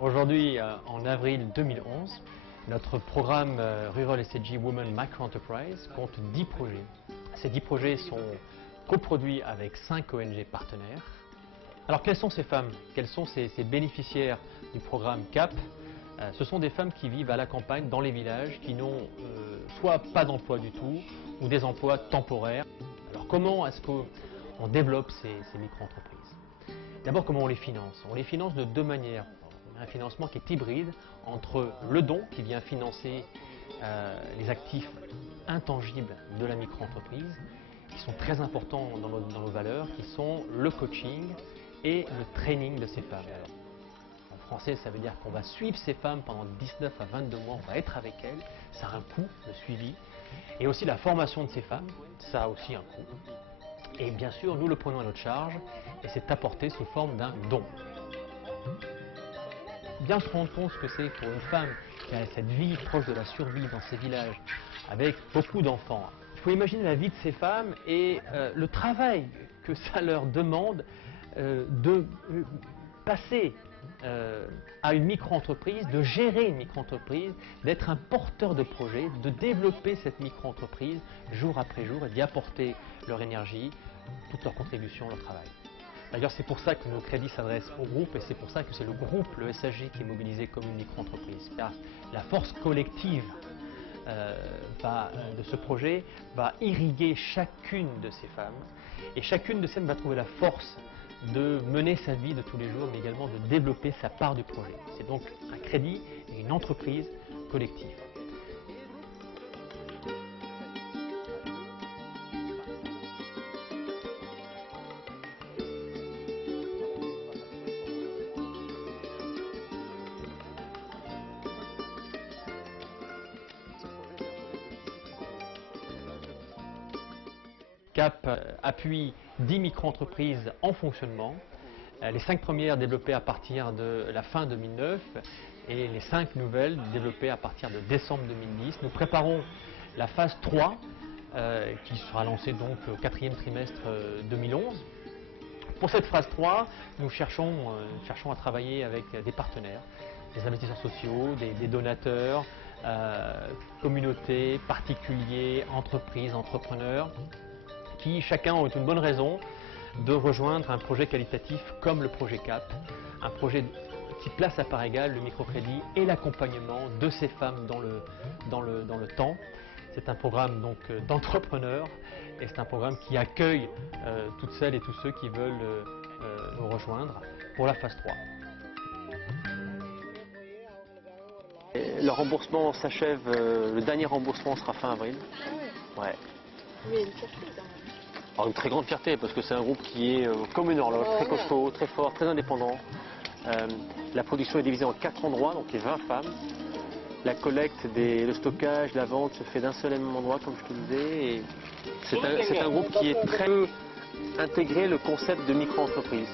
Aujourd'hui, en avril 2011, notre programme Rural SDG Women Micro Enterprise compte 10 projets. Ces 10 projets sont coproduits avec 5 ONG partenaires. Alors quelles sont ces femmes? Quelles sont ces bénéficiaires du programme CAP? Ce sont des femmes qui vivent à la campagne, dans les villages, qui n'ont soit pas d'emploi du tout ou des emplois temporaires. Alors comment est-ce qu'on développe ces micro-entreprises? D'abord, comment on les finance? On les finance de deux manières. Un financement qui est hybride entre le don qui vient financer les actifs intangibles de la micro-entreprise, qui sont très importants dans nos valeurs, qui sont le coaching et le training de ces femmes. Alors, en français, ça veut dire qu'on va suivre ces femmes pendant 19 à 22 mois, on va être avec elles, ça a un coût, le suivi, et aussi la formation de ces femmes, ça a aussi un coût. Et bien sûr, nous le prenons à notre charge, et c'est apporté sous forme d'un don. Bien se rendre compte ce que c'est pour une femme qui a cette vie proche de la survie dans ces villages, avec beaucoup d'enfants. Il faut imaginer la vie de ces femmes et le travail que ça leur demande de passer à une micro-entreprise, de gérer une micro-entreprise, d'être un porteur de projet, de développer cette micro-entreprise jour après jour et d'y apporter leur énergie, toute leur contribution, leur travail. D'ailleurs, c'est pour ça que nos crédits s'adressent au groupe et c'est pour ça que c'est le groupe, le SAG, qui est mobilisé comme une micro-entreprise. Car la force collective de ce projet va irriguer chacune de ces femmes et chacune de ces femmes va trouver la force de mener sa vie de tous les jours, mais également de développer sa part du projet. C'est donc un crédit et une entreprise collective. CAP appuie 10 micro-entreprises en fonctionnement, les 5 premières développées à partir de la fin 2009 et les 5 nouvelles développées à partir de décembre 2010. Nous préparons la phase 3 qui sera lancée donc au 4e trimestre 2011. Pour cette phase 3, nous cherchons à travailler avec des partenaires, des investisseurs sociaux, des donateurs, communautés, particuliers, entreprises, entrepreneurs, qui chacun ont une bonne raison de rejoindre un projet qualitatif comme le projet CAP, un projet qui place à part égale le microcrédit et l'accompagnement de ces femmes dans le temps. C'est un programme donc d'entrepreneurs et c'est un programme qui accueille toutes celles et tous ceux qui veulent nous rejoindre pour la phase 3. Le remboursement s'achève, le dernier remboursement sera fin avril. Ouais. Mais une fierté quand même. Alors, une très grande fierté parce que c'est un groupe qui est comme une horloge, très costaud, très fort, très indépendant. La production est divisée en 4 endroits, donc il y a 20 femmes. La collecte, le stockage, la vente se fait d'un seul et même endroit, comme je te disais. Et c'est un groupe qui est très intégré le concept de micro-entreprise.